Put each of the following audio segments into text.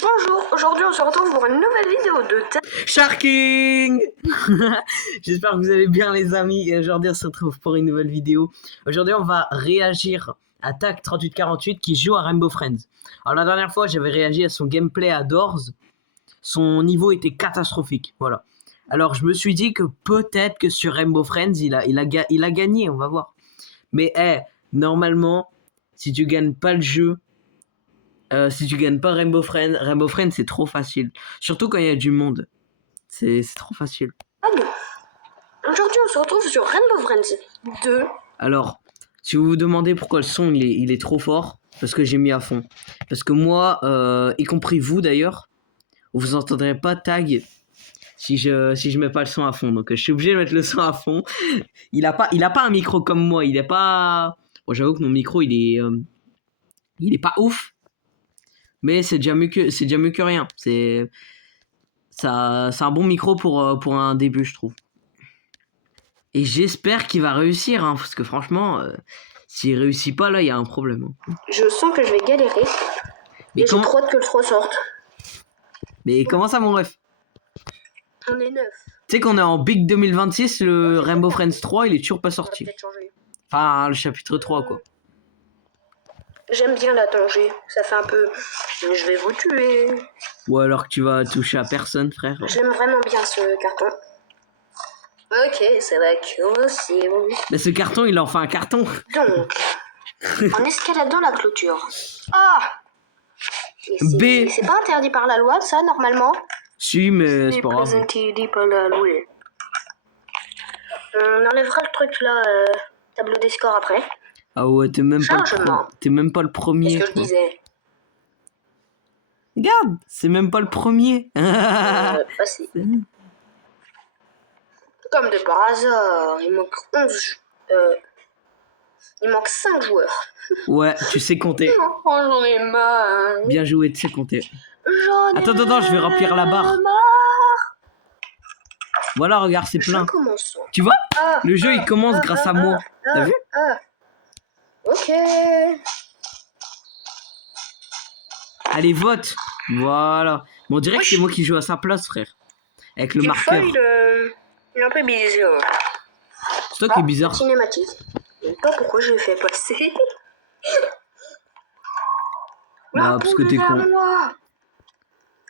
Bonjour, aujourd'hui on se retrouve pour une nouvelle vidéo de Sharking. J'espère que vous allez bien les amis, et aujourd'hui on se retrouve pour une nouvelle vidéo. Aujourd'hui on va réagir à Tac3848 qui joue à Rainbow Friends. Alors la dernière fois j'avais réagi à son gameplay à Doors, son niveau était catastrophique, voilà. Alors je me suis dit que peut-être que sur Rainbow Friends il a gagné, on va voir. Mais normalement si tu gagnes pas le jeu, si tu gagnes pas Rainbow Friends c'est trop facile. Surtout quand il y a du monde. C'est trop facile. Aujourd'hui on se retrouve sur Rainbow Friends 2. Alors, si vous vous demandez pourquoi le son il est trop fort, parce que j'ai mis à fond. Parce que moi, y compris vous d'ailleurs, vous entendrez pas tag si je mets pas le son à fond. Donc je suis obligé de mettre le son à fond. Il a pas un micro comme moi. Il est pas. Bon, j'avoue que mon micro il est pas ouf. Mais c'est déjà mieux que rien. C'est un bon micro pour un début, je trouve. Et j'espère qu'il va réussir, hein, parce que franchement, s'il réussit pas, là, il y a un problème. Hein. Je sens que je vais galérer. Mais j'ai trop hâte que le 3 sorte. Mais comment ça, mon ref? On est 9. Tu sais qu'on est en Big 2026, le Rainbow Friends 3, il est toujours pas sorti. Enfin, le chapitre 3, quoi. J'aime bien la danger. Ça fait un peu... Je vais vous tuer. Ou alors que tu vas toucher à personne, frère. J'aime vraiment bien ce carton. Ok, ça va commencer. Mais ce carton, il en fait un carton. Donc, en escaladant la clôture. Ah! B. C'est pas interdit par la loi, ça, normalement? Si, mais c'est pas grave. C'est interdit par la loi. On enlèvera le truc là, tableau des scores après. Ah ouais, t'es même pas le premier. Qu'est-ce que je disais? Regarde, c'est même pas le premier. Facile. Comme de par hasard, il manque 11... il manque 5 joueurs. Ouais, tu sais compter. Oh, j'en ai marre. Bien joué, tu sais compter. Attends, je vais remplir la barre. Voilà, regarde, c'est plein. Tu vois? Le jeu, il commence grâce à moi. T'as vu? Ok. Allez, vote. Voilà. Bon, on dirait que c'est moi qui joue à sa place, frère. Avec le marqueur. Il est un peu bizarre. C'est toi qui est bizarre. Cinématique. Je sais pas pourquoi je l'ai fait passer. Bah, parce que t'es con.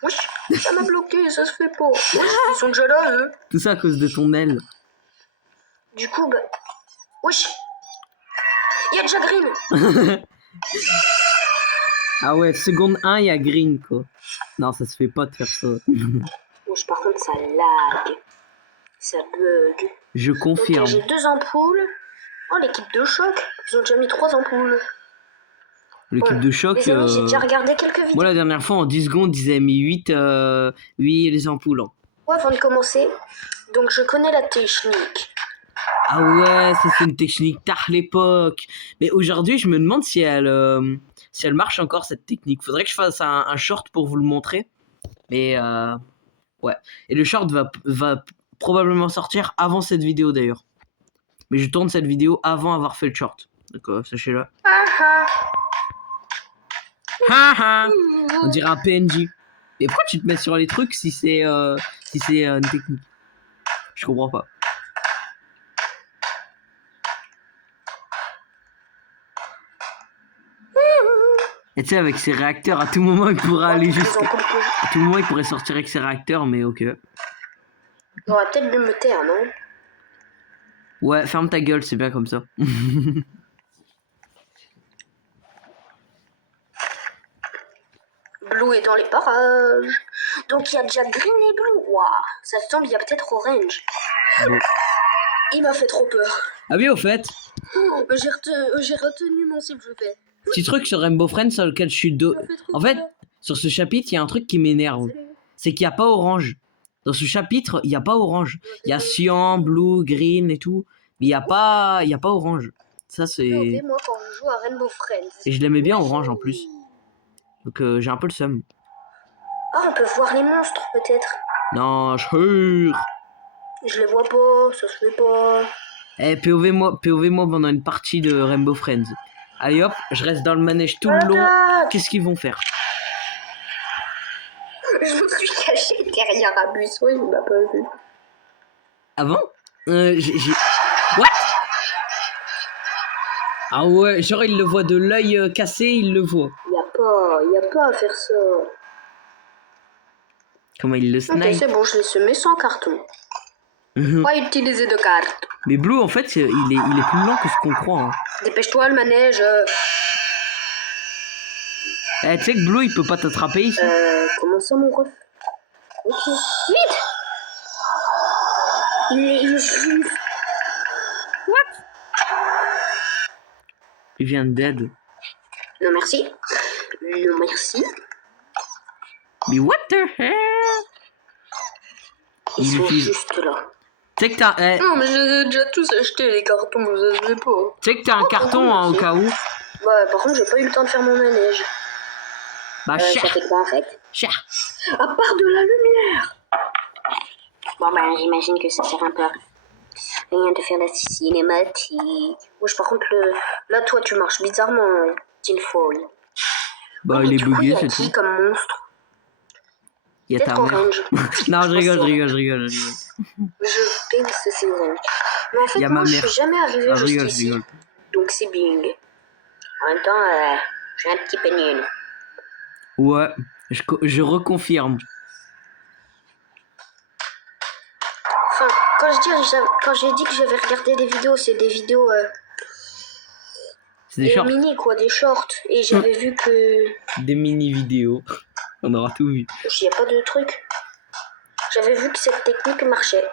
Wesh, ça m'a bloqué, ça se fait pas. Wesh, ils sont déjà là, eux. Tout ça à cause de ton aile. Du coup, bah... Wesh, il y a déjà Green. Ah ouais, seconde 1, il y a Green, quoi. Non, ça se fait pas de faire ça. Wesh, par contre, ça lag. Ça bug. Je confirme. Ok, j'ai 2 ampoules. Oh, l'équipe de choc, ils ont déjà mis 3 ampoules. L'équipe de choc... Les amis, j'ai déjà regardé quelques vidéos. Moi, la dernière fois, en 10 secondes, ils avaient mis 8 les ampoules. Hein. Ouais, avant de commencer. Donc, je connais la technique. Ah ouais, c'est une technique tard l'époque. Mais aujourd'hui, je me demande si elle marche encore, cette technique. Faudrait que je fasse un short pour vous le montrer. Mais ouais. Et le short va probablement sortir avant cette vidéo d'ailleurs. Mais je tourne cette vidéo avant avoir fait le short. Donc sachez-le. On dirait un PNJ. Et pourquoi tu te mets sur les trucs si c'est une technique? Je comprends pas. Et tu sais, avec ses réacteurs, à tout moment, il pourra aller jusqu'à... À tout moment, il pourrait sortir avec ses réacteurs, mais ok. On va peut-être le taire, non? Ouais, ferme ta gueule, c'est bien comme ça. Blue est dans les parages. Donc il y a déjà Green et Blue. Waouh, ça se tombe, il y a peut-être Orange. Bon. Il m'a fait trop peur. Ah oui, au fait. J'ai retenu mon s'il vous plaît. Petit truc sur Rainbow Friends sur lequel je suis En fait, sur ce chapitre, il y a un truc qui m'énerve. C'est qu'il n'y a pas Orange. Dans ce chapitre, il n'y a pas Orange. Il y a Cyan, Blue, Green et tout. Mais il n'y a pas Orange. Ça, c'est... Moi, quand je joue à Rainbow Friends. Et je l'aimais bien Orange en plus. Donc j'ai un peu le seum. Ah, on peut voir les monstres peut-être. Non, je jure. Je les vois pas, ça se fait pas. Eh, POV-moi pendant une partie de Rainbow Friends. Allez hop, je reste dans le manège tout le long. Qu'est-ce qu'ils vont faire? Je me suis cachée derrière un buisson, il m'a pas vu. Ah bon j'ai... What? Ah ouais, genre il le voit de l'œil cassé, il le voit. Y a pas à faire ça. Comment il le Ok, snipe. c'est bon, je l'ai semé sans carton. Pas utiliser de carte. Mais Blue, en fait, il est plus lent que ce qu'on croit. Hein. Dépêche-toi, le manège. Eh, tu sais que Blue, il peut pas t'attraper ici. Comment ça, mon ref? Ok. Vite! Mais je suis... Il vient dead. Non, merci. Non, merci. Mais what the hell? Ils Il sont utilise... juste là. Tu sais que t'as... Eh, Non, mais j'ai déjà tous acheté les cartons, vous savez pas. tu sais que t'as un carton hein, au cas où. Ouais, par contre, j'ai pas eu le temps de faire mon manège. Bah, Ça chat. fait quoi, en fait? Chat. À part de la lumière. Bon, ben, j'imagine que ça sert un peu à rien de faire la cinématique. Wesh, par contre, là, toi, tu marches bizarrement, Tinfoil. Bah, Oui, il est du coup, bugué, il y a c'est qui tout. comme monstre? Il y a ta Peut-être mère. Orange. Non, je rigole. Je pense que c'est Orange. Mais en fait, Il y a moi, ma je mère. suis jamais arrivé Ah, je rigole, jusqu'ici. Donc, c'est Bing. En même temps, je suis un petit peu nul. Ouais, je reconfirme. Enfin, quand j'ai dit que j'avais regardé des vidéos, c'est des vidéos C'est des shorts. mini, quoi, des shorts. Et j'avais vu que... Des mini-vidéos. On aura tout vu. Il n'y a pas de truc. J'avais vu que cette technique marchait.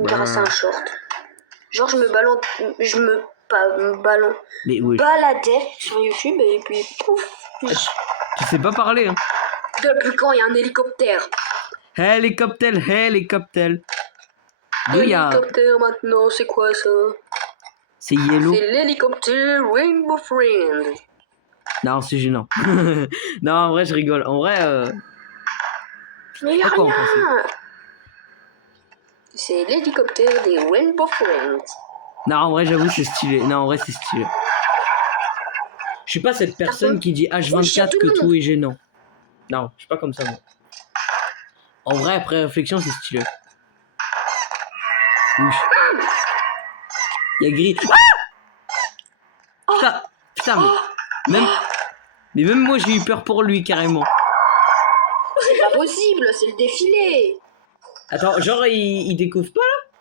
Grâce à un short. Genre, je me Mais oui. baladais sur YouTube et puis pouf. Tu sais pas parler, hein. Depuis quand il y a un hélicoptère? Hélicoptère. D'où il y a... Hélicoptère maintenant, c'est quoi ça? C'est Yellow. C'est l'hélicoptère Rainbow Friend. Non, c'est gênant. Non, en vrai, je rigole. En vrai, Mais y a pas quoi en rien. penser. C'est l'hélicoptère des Rainbow Friends. Non, en vrai, j'avoue, c'est stylé. Non, en vrai, c'est stylé. Je suis pas cette personne qui dit H24 que tout est gênant. Non, je suis pas comme ça, moi. En vrai, après réflexion, c'est stylé. Oui. Il y a gris. Ah putain, mais même moi, j'ai eu peur pour lui, carrément. C'est pas possible, c'est le défilé. Attends, genre, il découvre pas, là?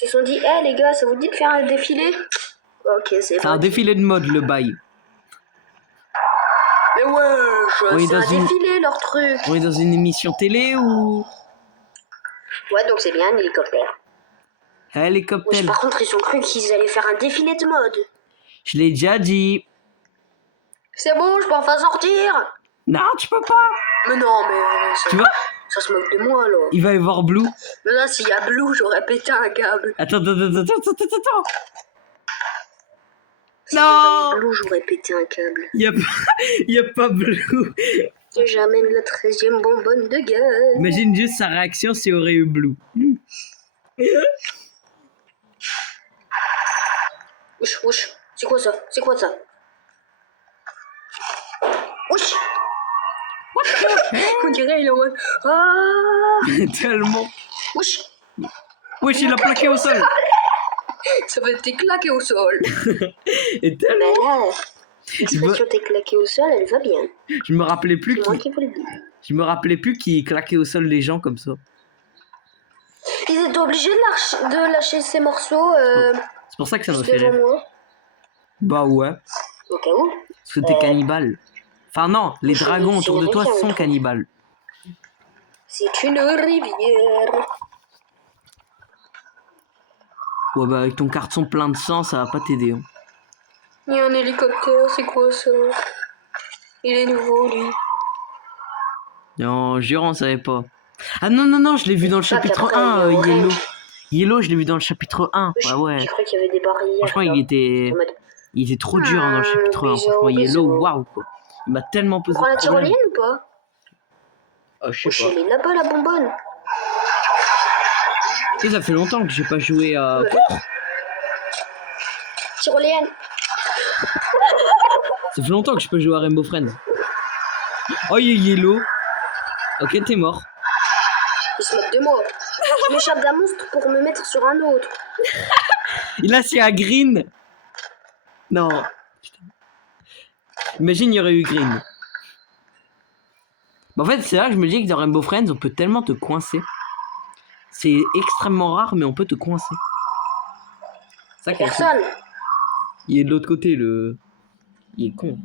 Ils se sont dit, les gars, ça vous dit de faire un défilé? Ok, c'est un défilé de mode, le bail. Mais ouais, c'est un défilé, leur truc. On est dans une émission télé ou... Ouais, donc c'est bien un hélicoptère. Hélicoptère. Oui, par contre, ils ont cru qu'ils allaient faire un défilé de mode. Je l'ai déjà dit. C'est bon, je peux enfin sortir. Non, tu peux pas. Mais non, mais... Tu vois? Ça se moque de moi, là. Il va y avoir Blue. Mais là, s'il y a Blue, j'aurais pété un câble. Attends. Si Non. Blue, j'aurais pété un câble. Y a pas Blue. J'amène la 13e bonbonne de gaz. Imagine juste sa réaction s'il y aurait eu Blue. Wesh. C'est quoi ça? Wesh. On dirait il est en mode... Ah. Tellement. Wesh, il a plaqué au sol. Ça va être claqué au sol. Et tellement. Mais là, l'expression t'es claqué au sol, elle va bien. Je me rappelais plus C'est moi qui vous le dis. Je me rappelais plus qu'il claquait au sol les gens comme ça. Ils étaient obligés de lâcher ces morceaux. C'est pour ça que ça m'a fait rire. Moi. Bah ouais. Au cas où. Parce que t'es cannibale. Enfin non, les dragons autour de toi sont cannibales. C'est une rivière. Ouais bah avec ton carton plein de sang, ça va pas t'aider. Hein. Il y a un hélicoptère, c'est quoi ça? Il est nouveau, lui. Non, jure, on savait pas. Ah non, je l'ai vu dans le chapitre 1, Yellow. Yellow, je l'ai vu dans le chapitre 1. Ouais. Je crois qu'il y avait des barrières. Franchement, il était trop dur dans le chapitre 1. Franchement, Yellow, waouh quoi. Il m'a tellement posé de de problème. la tyrolienne ou pas? Je sais pas. Elle est là-bas, la bonbonne. Tu sais, ça fait longtemps que j'ai pas joué à... Tyrolienne. Ça fait longtemps que je peux jouer à Rainbow Friends. Oh, il y a Yellow. Ok, t'es mort. Ils se moquent de moi. Je m'échappe d'un monstre pour me mettre sur un autre. Et là, c'est à Green. Non. Putain. Imagine, il y aurait eu Green. En fait, c'est là que je me dis que dans Rainbow Friends, on peut tellement te coincer. C'est extrêmement rare, mais on peut te coincer. Ça, Personne. il est de l'autre côté, le... Il est con.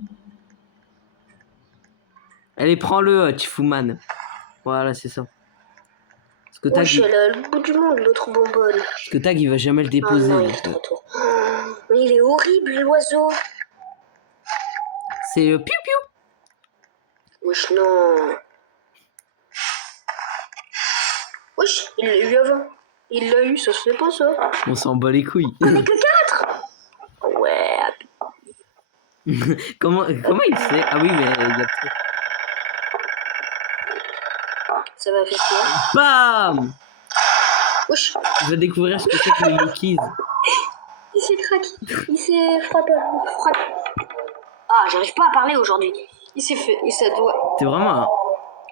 Allez, prends-le, Tifuman. Voilà, c'est ça. Parce que Oh, Tag, je suis allée au bout du monde, l'autre bonbonne. parce que Tag, il va jamais le Oh déposer. non, il est trop tôt. Oh, mais il est horrible, l'oiseau. C'est le piou-piou. Wesh, non. Wesh, il l'a eu avant. Il l'a eu, ça se fait pas, ça. On s'en bat les couilles. On est que 4. Ouais. comment il sait? Ah oui, mais il y a... Ça va faire quoi? Bam! Wesh, Je vais découvrir ce que c'est que les Lookies. il s'est craqué. Il s'est frappé. Ah, j'arrive pas à parler aujourd'hui. Il s'est fait. Et ça doit. T'es vraiment un...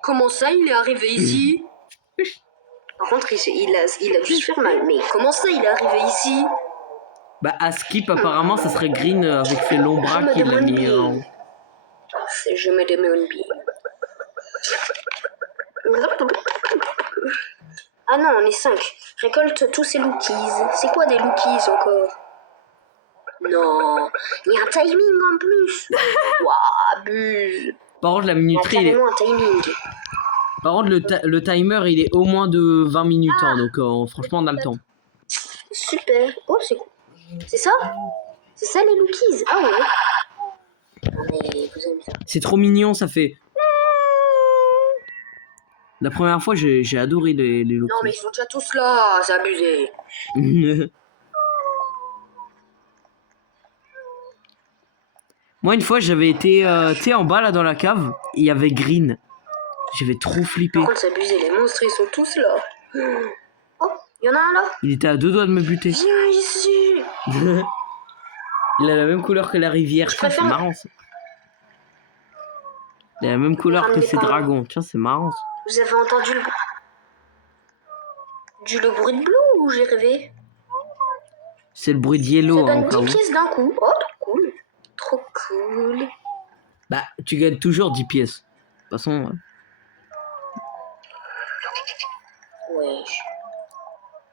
Comment ça, il est arrivé ici? Par contre, il a dû se faire mal. Mais comment ça, il est arrivé ici? Bah, à Skip, apparemment, ça serait Green avec ses longs bras Je me qui l'a demande mis bien. en... Je me demande bien. Ah non, on est 5. Récolte tous ces lookies. C'est quoi des lookies encore? Non, il y a un timing en plus. Waouh, abuse. Par contre, la Il y a minuterie, il est... carrément un timing. Par contre, le timer, il est au moins de 20 minutes, hein, donc franchement, on a le temps. Super. Oh, c'est cool. C'est ça? C'est ça les lookies? Ah ouais. Non mais vous aimez ça. C'est trop mignon, ça fait... La première fois, j'ai adoré les Non mais Lookies. ils sont déjà tous là, c'est abusé. Moi, une fois, j'avais été, tu sais, en bas, là, dans la cave, il y avait Green. J'avais trop flippé. Par contre, c'est abusé, les monstres ils sont tous là. Oh, il y en a un là. Il était à 2 doigts de me buter. Viens ici. Il a la même couleur que la rivière. Je Tiens, c'est préfère- marrant, ça. Il a la même couleur que ces dragons. Tiens, c'est marrant, ça. Vous avez entendu le bruit de Blue ou j'ai rêvé? C'est le bruit de Ça Yellow, hein, donne au cas 10 où. pièces d'un coup. Oh, trop cool. Trop cool. Bah, tu gagnes toujours 10 pièces. De toute façon... Wesh.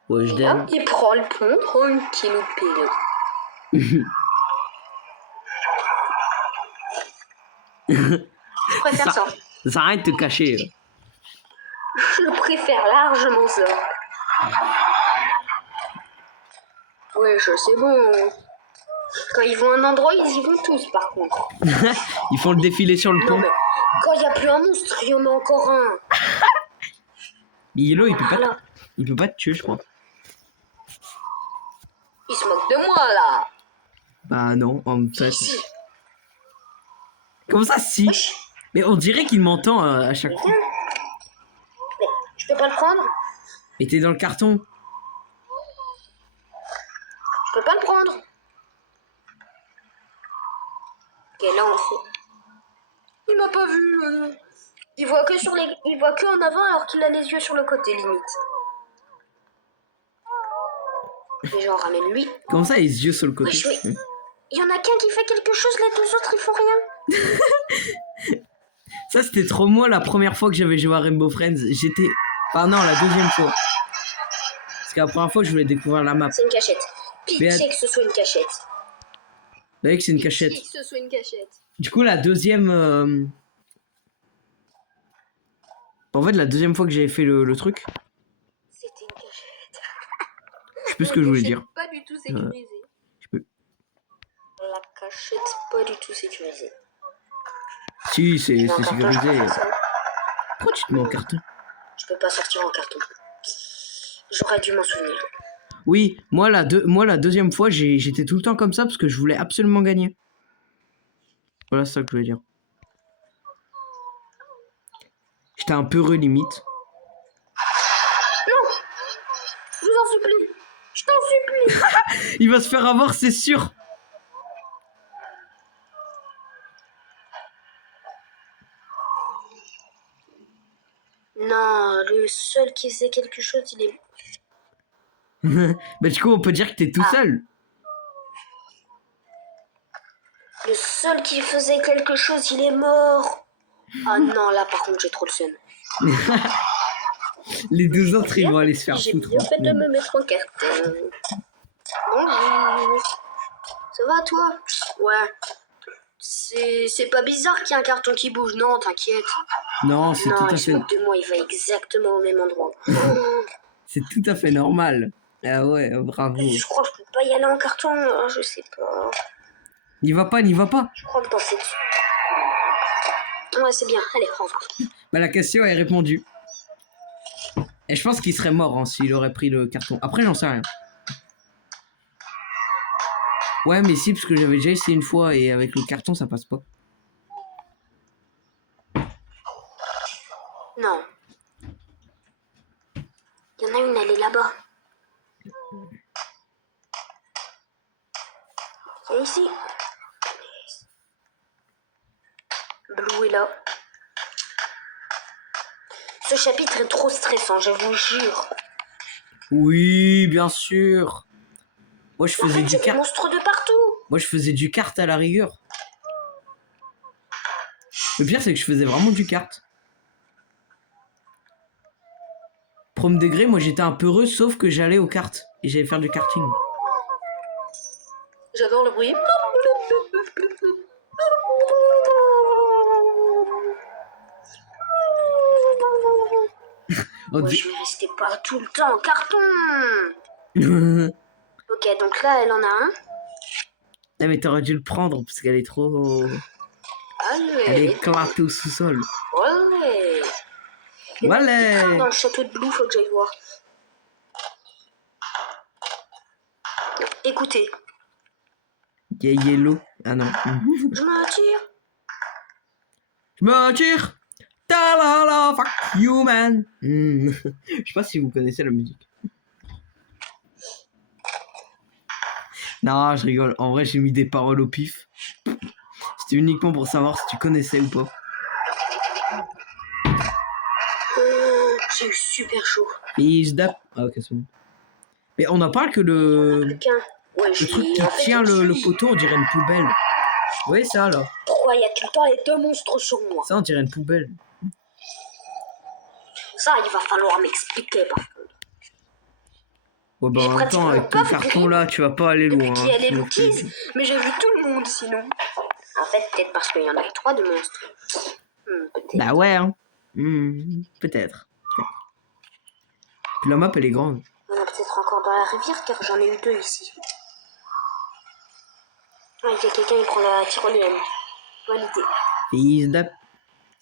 Ouais, je Et donne. hop, il prend le pont tranquille pilou. Je préfère ça. Ça arrête de te cacher. Je préfère largement ça. Wesh, c'est bon. Quand ils vont à un endroit, ils y vont tous par contre. Ils font le défilé sur le Non pont. mais quand il n'y a plus un monstre, il y en a encore un. Mais Yellow, il peut Voilà. pas te tuer, je crois. Il se moque de moi là. Bah non, en fait. Si. Comment ça, si? Wesh. Mais on dirait qu'il m'entend à chaque fois. Mais je peux pas le prendre. Mais t'es dans le carton. Je peux pas le prendre. Ok, là on fait. Il m'a pas vu. Il voit que il voit que en avant alors qu'il a les yeux sur le côté limite. Et genre ramène lui. Comment ça, les yeux sur le côté? Wesh, mais il y en a qu'un qui fait quelque chose, les deux autres ils font rien. Ça, c'était trop moi la première fois que j'avais joué à Rainbow Friends. J'étais... Enfin non, la deuxième fois. Parce que la première fois, je voulais découvrir la map. C'est une cachette. Pitié Mais que ce soit une cachette. Bah oui que c'est une cachette. Pitié que ce soit une cachette. Du coup, la deuxième... En fait, la deuxième fois que j'avais fait le truc, C'était une cachette. je sais plus ce que je voulais dire. Pas du tout sécurisée. Je peux... La cachette pas du tout sécurisée. Si, c'est Je vais en carton, je peux sécurisé. faire ça. Pourquoi tu te mets en carton? Je peux pas sortir en carton. J'aurais dû m'en souvenir. Oui, moi la deuxième fois, j'étais tout le temps comme ça parce que je voulais absolument gagner. Voilà, c'est ça que je voulais dire. J'étais un peu limite. Non. Je vous en supplie. Je t'en supplie. Il va se faire avoir, c'est sûr. Non, le seul qui faisait quelque chose, il est... Bah du coup, on peut dire que t'es tout seul. Le seul qui faisait quelque chose, il est mort. Ah non, là par contre, j'ai trop le seum. Les deux autres, ils vont aller se faire J'ai foutre. bien fait de me mettre en carton. Bonjour. Ça va toi? Ouais. C'est pas bizarre qu'il y ait un carton qui bouge, non, t'inquiète. Non, c'est tout Non, à il se fait... moque de moi, il va exactement au même endroit. C'est tout à fait normal. Ah ouais, bravo. Je crois que je peux pas y aller en carton, hein, je sais pas. N'y va pas, n'y va pas. Je crois que dans cette... Ouais, c'est bien, allez, au revoir. Bah la question est répondue. Et je pense qu'il serait mort hein, s'il aurait pris le carton. Après, j'en sais rien. Ouais, mais si, parce que j'avais déjà essayé une fois et avec le carton, ça passe pas. Non. Il y en a une, elle est là-bas. Et ici. Blue est là. Ce chapitre est trop stressant, je vous jure. Oui, bien sûr. Moi, je En faisais fait, il y du a des kart. monstres de partout. Moi, je faisais du kart à la rigueur. Le pire, c'est que je faisais vraiment du kart. Premier degré, moi, j'étais un peu heureux, sauf que j'allais au kart. Et j'allais faire du karting. J'adore le bruit. On Ouais, dit- je vais rester pas tout le temps en carton. Ah, Ok, donc là, elle en a un. mais t'aurais dû le prendre, parce qu'elle est trop... Allez, Elle est éclatée au sous-sol. Allez. Il y en a Voilà. un dans le château de Blue, faut que j'aille voir. Écoutez, Il y a Yellow. Ah non. je me tire. Je me tire. Ta la la, fuck you, man. Je sais pas si vous connaissez la musique. Non, je rigole. En vrai, j'ai mis des paroles au pif. C'était uniquement pour savoir si tu connaissais ou pas. J'ai eu super chaud. Is that... Ah ok, c'est bon. Mais on en parle que le... Plus qu'un. Ouais, Le truc qui tient le poteau, on dirait une poubelle. Oui, ça, là. Pourquoi il y a tout le temps les deux monstres sur moi? Ça, on dirait une poubelle. Ça, il va falloir m'expliquer par contre. Ouais, bah, J'ai en même temps, pratiquement avec pas ton vu carton, Green là, tu vas pas aller depuis loin. qu'il y a les sinon Lookies, mais j'ai vu tout le monde sinon. En fait, peut-être parce qu'il y en a que 3 de monstres. Peut-être. Bah ouais, hein. Peut-être. Puis la map, elle est grande. Il y en a peut-être encore dans la rivière car j'en ai eu 2 ici. Ouais, il y a quelqu'un qui prend la tyrolienne. Bonne idée. Is that...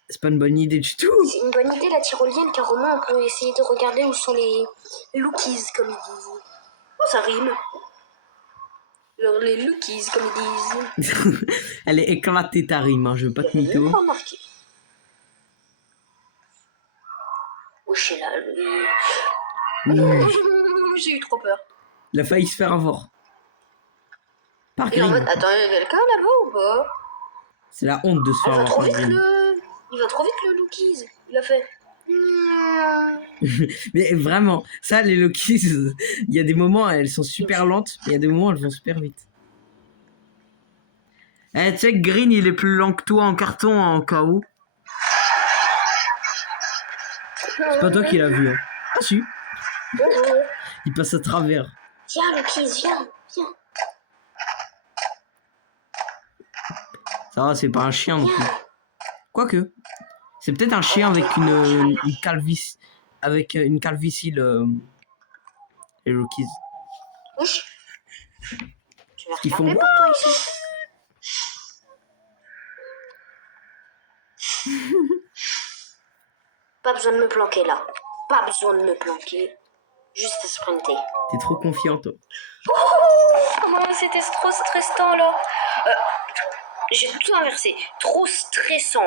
C'est pas une bonne idée du tout. C'est une bonne idée la tyrolienne car au moins on peut essayer de regarder où sont les Lookies comme ils disent. Oh, ça rime. Alors, les Lookies comme ils disent. Elle est éclatée ta rime, hein. Je veux pas te J'avais même mytho. pas remarqué. Oh, je suis là, lui. Ouh, J'ai eu trop peur. il a failli se faire avoir. Par Il est en Green. mode, attends, il y a quelqu'un là-bas ou pas? C'est la honte de se Ah, faire il va avoir trop par vite Green. Il va trop vite le Lookies. Il a fait. Mais vraiment, ça, les Lokis, il y a des moments, elles sont super lentes, mais il y a des moments, elles vont super vite. Eh, tu sais que Green, il est plus lent que toi en carton, en cas où. C'est pas toi qui l'as vu, hein. Ah si, Bonjour. il passe à travers. Viens, Lookies, viens, viens. Ça va, c'est pas un chien non plus. Quoique, c'est peut-être un chien avec une calvitie, les Rockies. Wesh. Tu vas Ils font regarder pour toi ici. Pas besoin de me planquer là. Pas besoin de me planquer. Juste à sprinter. T'es trop confiant, toi. Comment c'était trop stressant là. J'ai tout inversé. Trop stressant.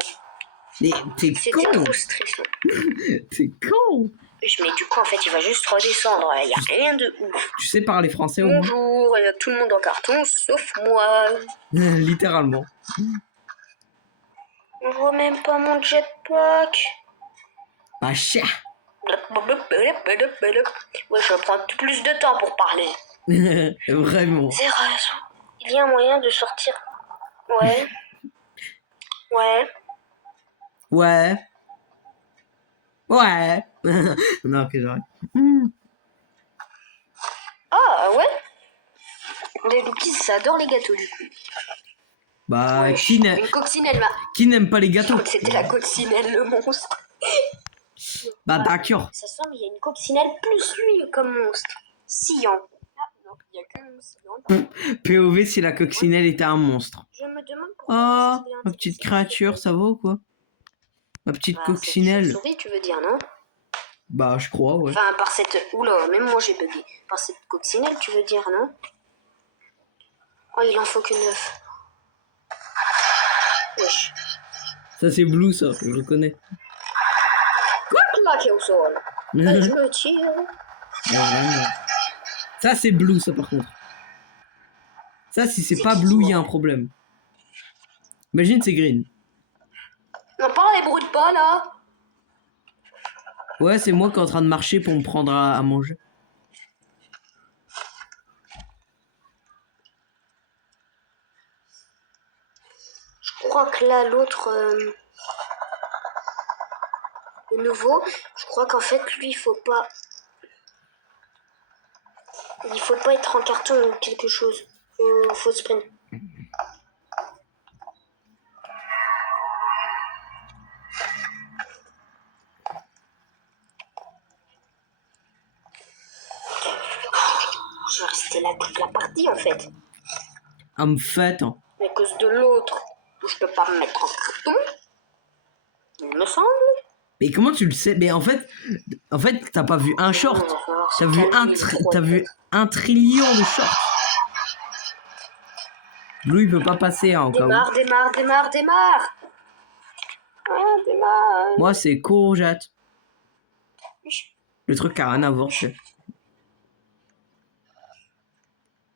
Mais t'es C'était con. trop stressant. T'es con. Mais du coup, en fait, il va juste redescendre. Il n'y a rien de ouf. Tu sais parler français au moins. Bonjour, il y a tout le monde en carton, sauf moi. Pas cher. Ouais, je vais prendre plus de temps pour parler. Vraiment. C'est raison. Il y a un moyen de sortir. Ouais. Ouais. Ouais. Ouais. Non, que j'arrête. Ah, ouais. Les Lookies, ça adore les gâteaux, du coup. Bah, Ouais, qui une coccinelle, ma... qui n'aime pas les Je gâteaux? crois que c'était la coccinelle, le monstre. Bah, d'accord. Ça sent, mais il y a une coccinelle plus lui comme monstre. Sillon. Ah, non, il n'y a que Sillon. POV si la coccinelle était un monstre. Je me demande pourquoi Oh, il est ma petite intéressé. créature, ça va ou quoi? Ma petite Ah, cette coccinelle. chauve-souris, tu veux dire, non? Bah, je crois, ouais. Enfin, par cette... Oula, même moi j'ai bugué. Par cette coccinelle, tu veux dire, non? Oh, il en faut que 9. Wesh. Ça, c'est Blue, ça, je le connais. Claqué au sol. Je me tire. Ouais, vraiment. Ça, c'est Blue, ça, par contre. Ça, si c'est C'est pas qui, Blue, il y a moi un problème. Imagine, c'est Green. Non, parlez, brûle pas, là. Ouais, c'est moi qui est en train de marcher pour me prendre à manger. Je crois que là, l'autre... le nouveau, je crois qu'en fait, lui, il faut pas... Il faut pas être en carton ou quelque chose. Faut sprint. Je vais rester là toute la partie, en fait. Ah, me fait, hein. Mais à cause de l'autre, je peux pas me mettre en carton. Il me semble. Mais comment tu le sais? Mais en fait, t'as pas vu un short. T'as vu t'as vu 1 trillion de shorts. Blue, il peut pas passer, hein, au cas où. Démarre. Ah, démarre. Moi, c'est courgette. Le truc qui a rien à voir, c'est.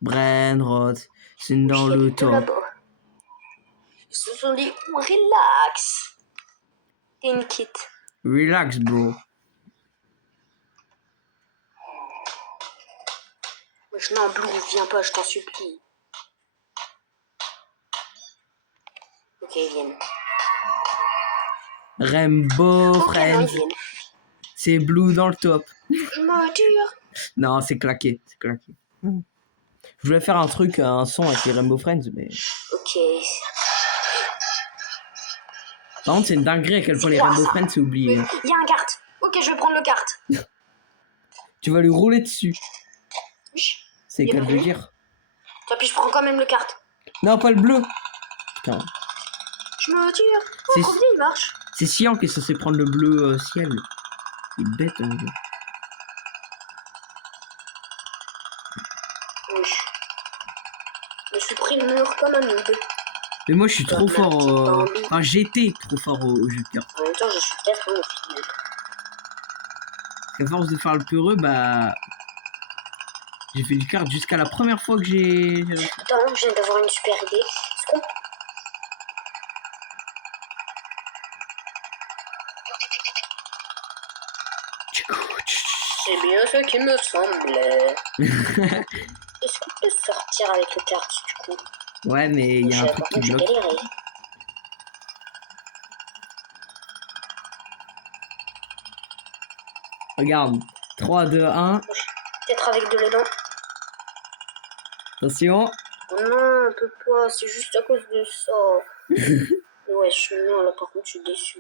Brainrot, c'est dans le top. Ce sont des relax. T'es une kit. Relax, bro. Wesh, non, Blue, viens pas, je t'en supplie. Ok, ils viennent. Rainbow Ok, non, Friends. ils viennent. C'est Blue dans le top. Je me tire. Non, c'est claqué. C'est claqué. Je voulais faire un son avec les Rainbow Friends, mais. Ok. Par contre, c'est une dinguerie à quel point les quoi, Rainbow ça Friends, c'est oublié. Il y a un kart. Ok, je vais prendre le kart. Tu vas lui rouler dessus. Wesh. C'est Il est qu'à pas le venu. dire. Tiens, puis je prends quand même le kart. Non, pas le bleu. Putain. Je me tire. C'est- Oh, revenez, il marche. C'est Sian qui est censé prendre le bleu ciel. Il est bête, hein. Wesh. Je me suis pris le mur comme un noob. Mais moi, je suis trop Comme fort. un petit Bambi. Enfin, j'étais trop fort au jeu de cartes. En même temps, je suis peut-être bon au final. À force de faire le peureux, bah. J'ai fait du kart jusqu'à la première fois que j'ai. Attends, je viens d'avoir une super idée. Est-ce qu'on... C'est bien ce qui me semblait. Est-ce qu'on peut sortir avec le kart du coup? Ouais, mais il y a un truc qui j'ai bloque. galéré. Regarde. 3, 2, 1. Peut-être avec de l'aidant. Attention. Oh non, on peut pas, c'est juste à cause de ça. Ouais, non, là par contre, je suis déçu.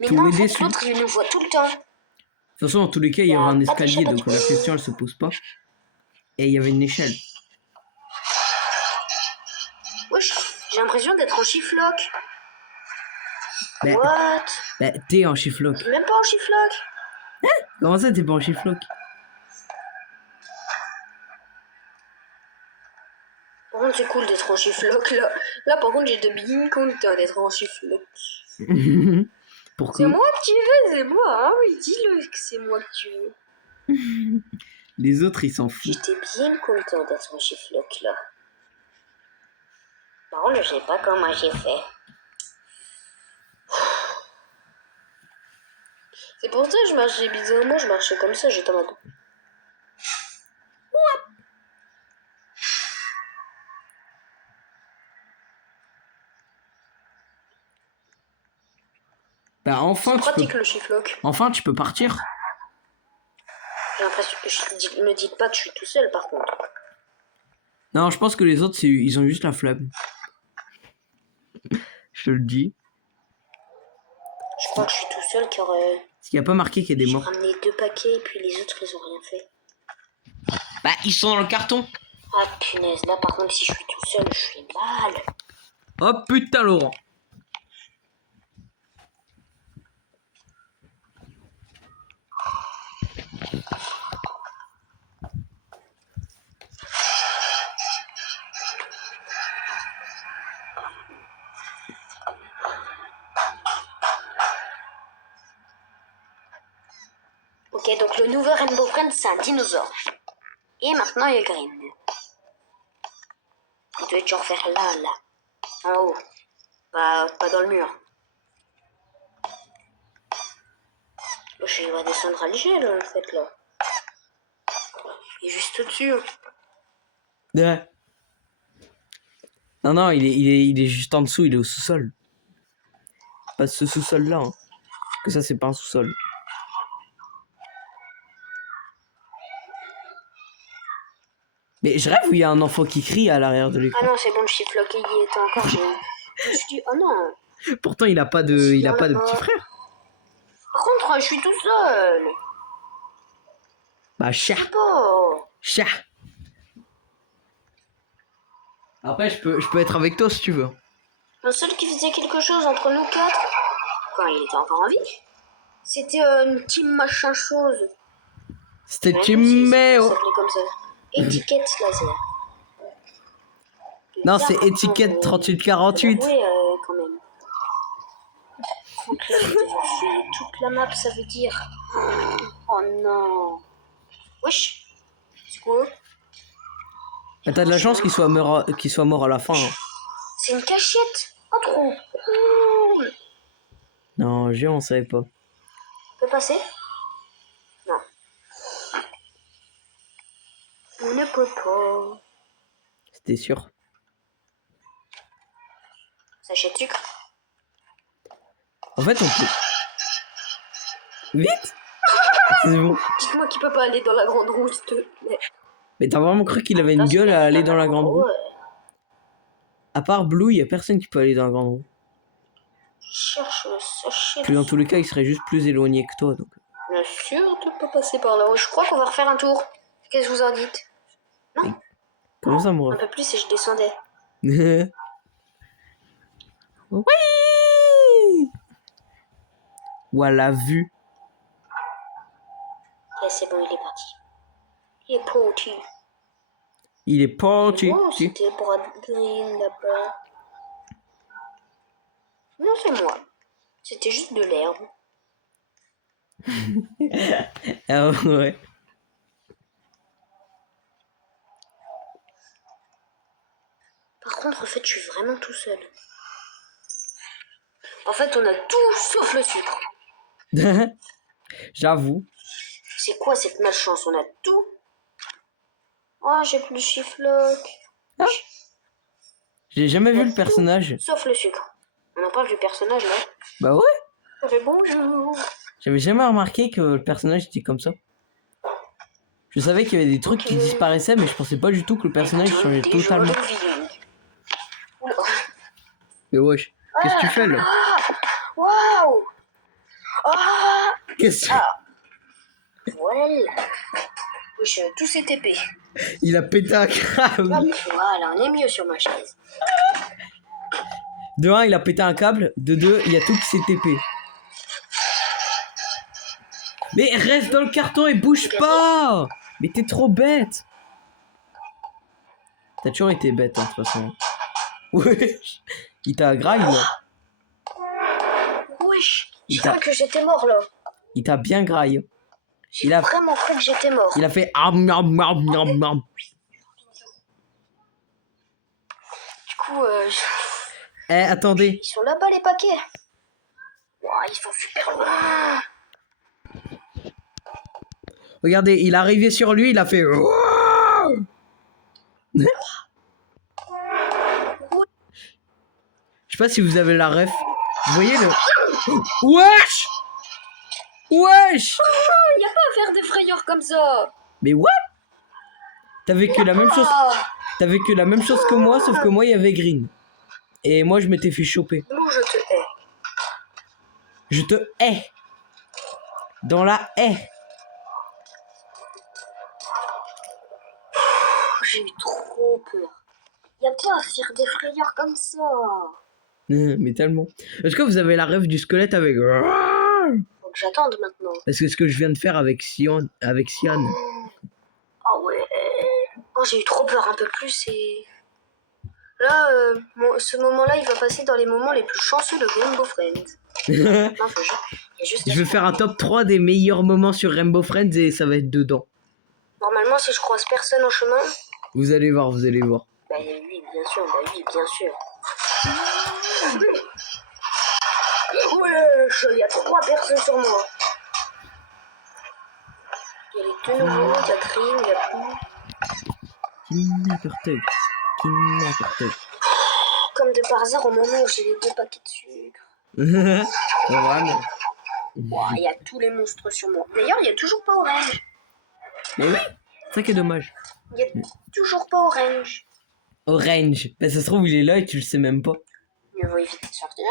Mais Tout non, est faut déçu. que l'autre, il nous voit tout le temps. De toute façon, dans tous les cas, il y aura un Pas de escalier, chat, pas de donc la question, elle se pose pas. Et il y avait une échelle. Wesh, j'ai l'impression d'être en chifloc. Bah, What? bah t'es en chifloc. Même pas en chifloc. Comment ça, t'es pas en chifloc? Par contre, c'est cool d'être en chifloc là. Là, par contre, j'ai de bien content d'être en chifloc. C'est Pourquoi? moi que tu veux, c'est moi. Ah oui, dis-le que c'est moi que tu veux. Les autres, ils s'en foutent. J'étais bien content d'être en chifloc là. Par contre, je sais pas comment j'ai fait. C'est pour ça que je marchais bizarrement, je marchais comme ça, j'étais en mode. Bah C'est pratique le shift-lock. Enfin tu peux partir. J'ai l'impression que me dites pas que je suis tout seul par contre. Non, je pense que les autres, ils ont juste la flemme. Je te le dis. Je crois que je suis tout seul car Parce qu'il n'y a pas marqué qu'il y a des j'ai morts. ramené 2 paquets et puis les autres ils ont rien fait. Bah, ils sont dans le carton. Ah punaise, là par contre si je suis tout seul, je suis mal. Oh putain, Laurent. Ok, donc le nouveau Rainbow Friend c'est un dinosaure. Et maintenant il y a Green. Il doit être genre vers là, en haut. Bah, pas dans le mur. Je vais descendre à l'échelle en fait là. Il est juste au-dessus. Ouais. Non, il est juste en dessous, il est au sous-sol. Pas ce sous-sol-là. Hein. Que ça, c'est pas un sous-sol. Mais je rêve où il y a un enfant qui crie à l'arrière de l'écran. Ah non, c'est bon, le shift-lock il y était encore. Je me suis dit, oh non. Pourtant, il a pas de petit frère. Par contre, je suis tout seul. Bah, chat. C'est pas. Chat. Après, je peux être avec toi si tu veux. Le seul qui faisait quelque chose entre nous 4, quand il était encore en vie, c'était une team machin chose. C'était Ouais, Timéo. ça s'appelait comme ça. Étiquette laser. Non, c'est étiquette 3848. Oui, quand même. Donc là, je devais faire toute la map, ça veut dire. Oh non. Wesh. C'est quoi? Bah, t'as de la chance qu'il soit mort à la fin. Hein. C'est une cachette. Oh, trop cool. Non, on savait pas. On peut passer? Non. On ne peut pas. C'était sûr. Sachet de sucre. En fait, on peut. Vite. C'est bon. Dites-moi qu'il peut pas aller dans la grande roue, s'il te plaît. Mais t'as vraiment cru qu'il avait une gueule à aller dans la grande roue? À part Blue, il y a personne qui peut aller dans la grande roue. Je cherche le sachet. Puis dans tous les cas, il serait juste plus éloigné que toi. Donc. Bien sûr, tu peux passer par là. Je crois qu'on va refaire un tour. Qu'est-ce que vous en dites? Non. Comment ça, moi? Un peu plus et je descendais. Oui. Voilà, vue. Là, c'est bon, il est parti. Il est parti. Il est parti. Oh, c'était Brad Green là-bas. Non, c'est moi. C'était juste de l'herbe. Ah ouais. Par contre, en fait, je suis vraiment tout seul. En fait, on a tout sauf le sucre. J'avoue. C'est quoi cette malchance? On a tout. Oh, j'ai plus le shift-lock. Ah. J'ai jamais vu le personnage. Sauf le sucre. On en parle du personnage là. Bah ouais. Ça fait bonjour. J'avais jamais remarqué que le personnage était comme ça. Je savais qu'il y avait des trucs qui disparaissaient, mais je pensais pas du tout que le personnage changeait totalement. Mais wesh, qu'est-ce que tu fais là? Waouh. Ah. Qu'est-ce que Voilà. Wesh, tout s'est TP. Il a pété un câble. Voilà, on est mieux sur ma chaise. De 1, il a pété un câble. De 2, il y a tout qui s'est TP. Mais reste dans le carton et bouge pas. Mais t'es trop bête. T'as toujours été bête, hein, de toute façon. Wesh. Il t'a graille, là. Wesh, j'ai cru que j'étais mort, là. Il t'a bien graille. J'ai vraiment cru que j'étais mort. Il a fait... Du coup, Eh, attendez. ils sont là-bas, les paquets. Wow, ils sont super loin. Regardez, il est arrivé sur lui, il a fait... Je sais pas si vous avez la ref. Vous voyez le... Wesh! Wesh! Y a pas à faire des frayeurs comme ça. Mais what? T'as vécu la même chose. T'as vécu la même chose que moi, sauf que moi, il y avait Green. Et moi, je m'étais fait choper. Moi, je te hais. Je te hais. Dans la haie. J'ai eu trop peur. Y a pas à faire des frayeurs comme ça. Mais tellement. Est-ce que vous avez la ref du squelette avec... Faut que j'attende maintenant. Parce que ce que je viens de faire avec Sian... Ah ouais. Oh, j'ai eu trop peur un peu plus et... Là, ce moment-là, il va passer dans les moments les plus chanceux de Rainbow Friends. Non, y a juste Je vais faire un top 3 des meilleurs moments sur Rainbow Friends et ça va être dedans. Normalement, si je croise personne en chemin... Vous allez voir, vous allez voir. Bah oui, bien sûr, bah oui, bien sûr. Wesh, il y a 3 personnes sur moi. Il y a les deux nouveaux, il y a Crime, il y a Kidnapper Tug. Comme de par hasard, au moment où j'ai les 2 paquets de sucre. Vraiment. Il y a tous les monstres sur moi. D'ailleurs, il y a toujours pas Orange. Mais oui, c'est ça qui est dommage. Il y a toujours pas Orange. Orange. Ben, ça se trouve, il est là et tu le sais même pas. Mieux vaut éviter de sortir.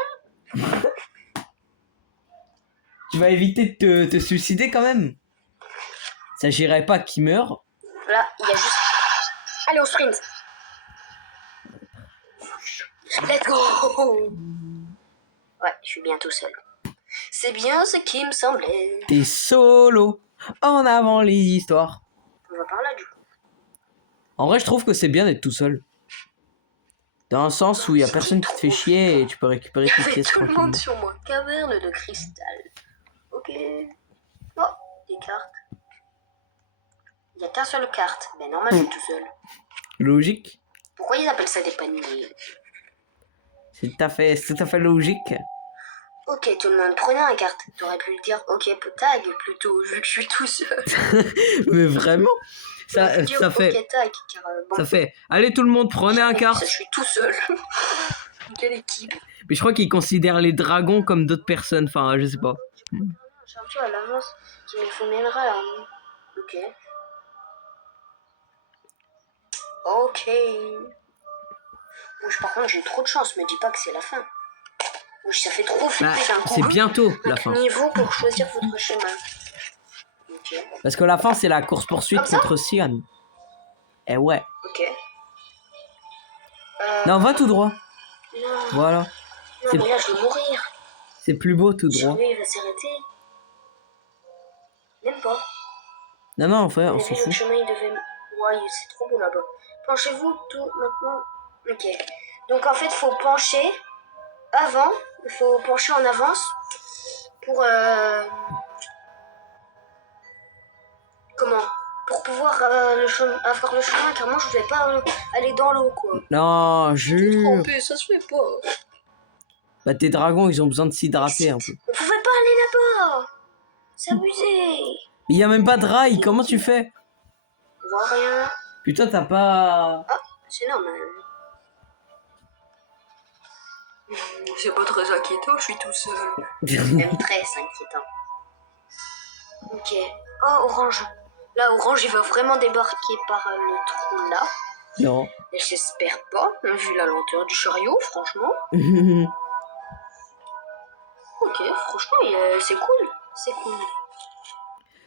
Tu vas éviter de te suicider quand même. Ça girait pas qui meurt. Là, il y a juste... Allez, au sprint. Let's go. Ouais, je suis bien tout seul. C'est bien ce qui me semblait. T'es solo. En avant les histoires. On va par là, du coup. En vrai, je trouve que c'est bien d'être tout seul. Dans un sens où il y a personne qui te fait chier et tu peux récupérer tes pièces tout le tranquillement. monde sur moi. Caverne de cristal. Ok. Oh, des cartes. Il n'y a qu'un seul carte. Mais normal, je suis tout seul. Logique. Pourquoi ils appellent ça des paniers? C'est tout à fait logique. Ok, tout le monde, prenez un carte. T'aurais pu le dire, ok, tag plutôt, vu que je suis tout seul. Mais vraiment, ça fait... Ok, tag, car bon, Ça fait... Allez tout le monde, prenez un carte. je suis tout seul. Quelle équipe? Mais je crois qu'ils considèrent les dragons comme d'autres personnes. Enfin, je sais pas. J'ai un peu à l'avance qui me fournira là. Ok. Ok. Wesh, par contre, j'ai eu trop de chance, me dis pas que c'est la fin. Wesh, ça fait trop flipper d'un coup. C'est bientôt la fin. Niveau pour choisir votre chemin. Ok. Parce que la fin, c'est la course-poursuite contre Cyan. Eh ouais. Ok. Non, va tout droit. Non, Voilà. non mais là, je vais mourir. C'est plus beau tout droit. Lui, il va s'arrêter. Même pas. Non, non, en fait, on Le s'en fout. chemin, il devait... Ouais, c'est trop beau là-bas. Penchez-vous tout maintenant. Ok. Donc en fait, il faut pencher avant. Il faut pencher en avance pour... Comment? Pour pouvoir avoir le chemin, car moi, je voulais pas aller dans l'eau, quoi. Non, jure. Trompé, ça se fait pas. Bah, tes dragons, ils ont besoin de s'hydrater un peu. On pouvait pas aller là-bas. C'est abusé. Il y a même pas de rail, comment tu fais? On voit rien. Putain, t'as pas... Ah, c'est normal. C'est pas très inquiétant, je suis tout seul. Même très inquiétant. Ok. Oh, Orange. Là, Orange, il va vraiment débarquer par le trou là. Non. Et j'espère pas, vu la lenteur du chariot, franchement. Ok, franchement, c'est cool. C'est cool.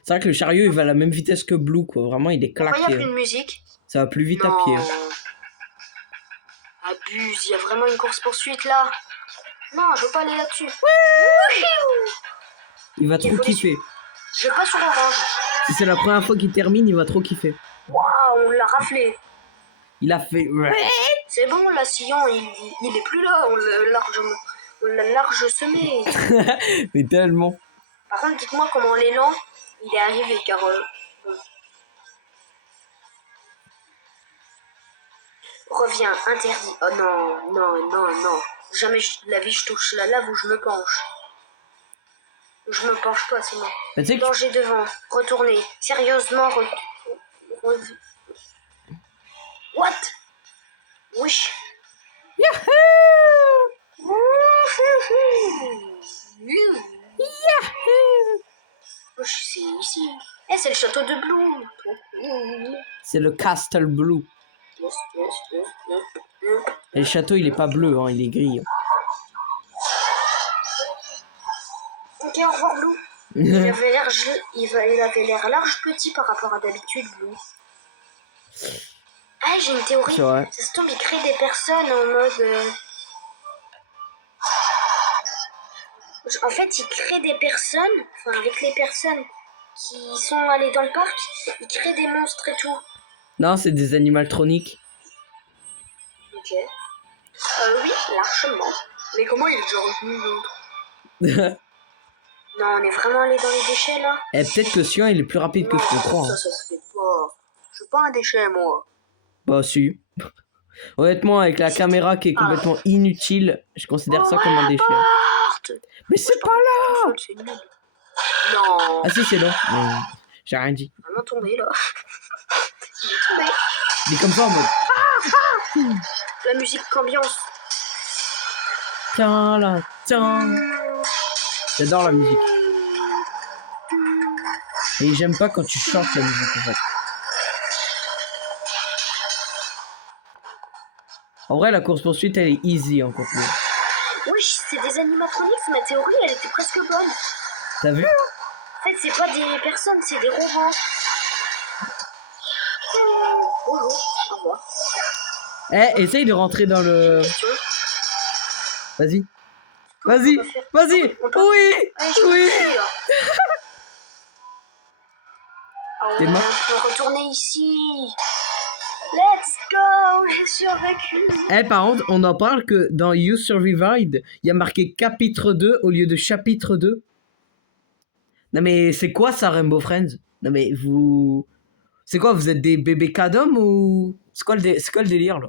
C'est vrai que le chariot, il va à la même vitesse que Blue, quoi. Vraiment, il est Pourquoi il n'y a claqué. plus de musique? Ça va plus vite Non. à pied. Abuse, il y a vraiment une course-poursuite là. Non, je veux pas aller là-dessus. Il va trop kiffer. Je vais pas sur Orange. Si c'est la première fois qu'il termine, il va trop kiffer. Waouh, on l'a raflé. Il a fait... C'est bon, là, Sillon, il est plus là. On l'a large semé. Mais tellement. Par contre, dites-moi comment l'élan, il est arrivé, car... Reviens, interdit. Oh non. Jamais de la vie je touche la lave ou je me penche. Je me penche pas, c'est moi. Bah, tu sais que Danger devant. Retournez. Sérieusement, What? Wesh. Wesh, c'est ici. Eh, c'est le château de Blue. c'est le Castle Blue. Yes. Et le château, il est pas bleu, hein, il est gris. Ok, au revoir, Blue. Il avait l'air large petit par rapport à d'habitude, Blue. Ah, j'ai une théorie. C'est vrai. Ça se tombe, il crée des personnes en mode... En fait, il crée des personnes, enfin, avec les personnes qui sont allées dans le parc, il crée des monstres et tout. Non, c'est des animatroniques. Ok. Oui, largement. Mais comment il est déjà revenu, l'autre? Non, on est vraiment allé dans les déchets, là? Et peut-être que Sion, il est plus rapide que ce qu'on croit. Ça se fait pas. Je suis pas un déchet, moi. Bah, si. Honnêtement, avec la caméra qui est complètement inutile, je considère ça comme un déchet. Mais c'est pas là! C'est nul. Non. Ah si, c'est long. J'ai rien dit. Vraiment tombé, là. Il est tombé. Il est comme ça en mode. La musique qu'ambiance. Tiens là, tiens. J'adore la musique. Et j'aime pas quand tu chantes la musique en fait. En vrai, la course-poursuite, elle est easy en contenu. Wesh, c'est des animatroniques, ma théorie, elle était presque bonne. T'as vu? En fait, c'est pas des personnes, c'est des robots. Bonjour, au revoir. Eh, essaye de rentrer dans le... Question. Vas-y. Vas-y, vas-y. Oui, Allez, oui. On T'es mort? peut retourner ici. Let's go, j'ai survécu. Eh, par contre, on en parle que dans You Survived, il y a marqué chapitre 2 au lieu de chapitre 2. Non mais c'est quoi ça, Rainbow Friends? Non mais vous... C'est quoi, vous êtes des bébés cadom ou... C'est quoi le délire là?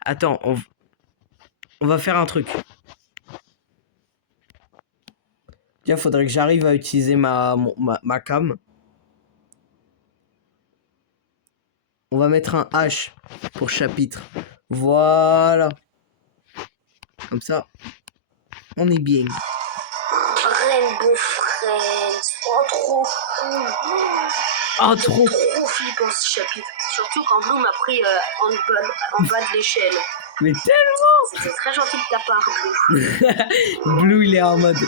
Attends, on va faire un truc. Tiens, faudrait que j'arrive à utiliser ma cam. On va mettre un H pour chapitre. Voilà. Comme ça, on est bien. Rainbow Friends. Oh, trop cool. Ah, trop. Trop flippant ce chapitre. Surtout quand Blue m'a pris en bas de l'échelle. Mais tellement. C'était très gentil de ta part, Blue. Blue, il est en mode...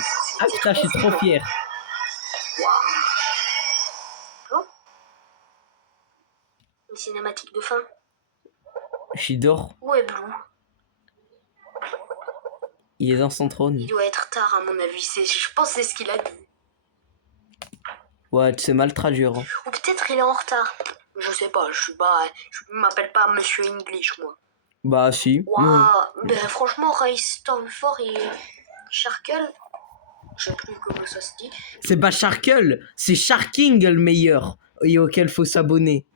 Ah putain, je suis trop fier. Bon. Une cinématique de fin. J'adore. Où est Blue? Il est dans son trône. Il doit être tard à mon avis. Je pense que c'est ce qu'il a dit. Ouais, tu sais mal traduire. Hein. Ou peut-être il est en retard. Je sais pas, je m'appelle pas Monsieur English, moi. Bah si. Waouh, ben franchement, Ray Stormford et Sharkle, je sais plus comment ça se dit. C'est pas Sharkle, c'est Sharking le meilleur et auquel faut s'abonner.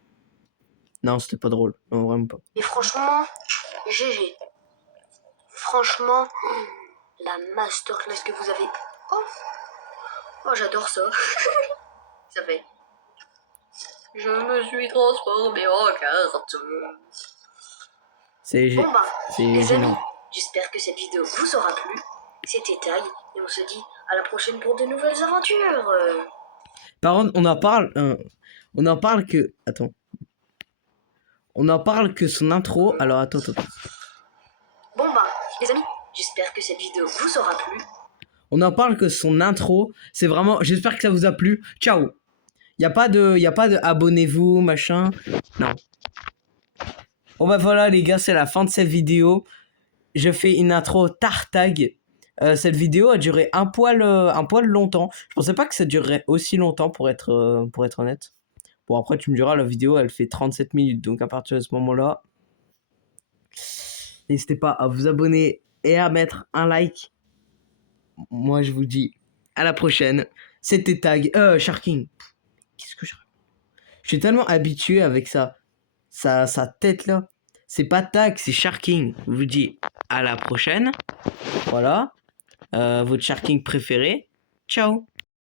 Non, c'était pas drôle. Non, vraiment pas. Mais franchement, GG. Franchement, la masterclass que vous avez. Oh, j'adore ça. Ça fait. Je me suis transformé en carton. C'est Bon bah, les gênant. amis, j'espère que cette vidéo vous aura plu. C'était Tag et on se dit à la prochaine pour de nouvelles aventures. Par contre, on en parle que... Attends. On en parle que son intro... Alors, attends. Bon bah, les amis, j'espère que cette vidéo vous aura plu. On en parle que son intro, c'est vraiment... J'espère que ça vous a plu. Ciao. Y a pas de abonnez-vous, machin. Non. Bon bah voilà les gars, c'est la fin de cette vidéo. Je fais une intro Tartag. Cette vidéo a duré un poil longtemps. Je pensais pas que ça durerait aussi longtemps pour être honnête. Bon après tu me diras, la vidéo elle fait 37 minutes. Donc à partir de ce moment-là, n'hésitez pas à vous abonner et à mettre un like. Moi je vous dis à la prochaine. C'était Tag. Sharking. Qu'est-ce que je suis tellement habitué avec ça. Sa tête là. C'est pas Tag, c'est Sharking. Je vous dis à la prochaine. Voilà. votre Shark King préféré. Ciao!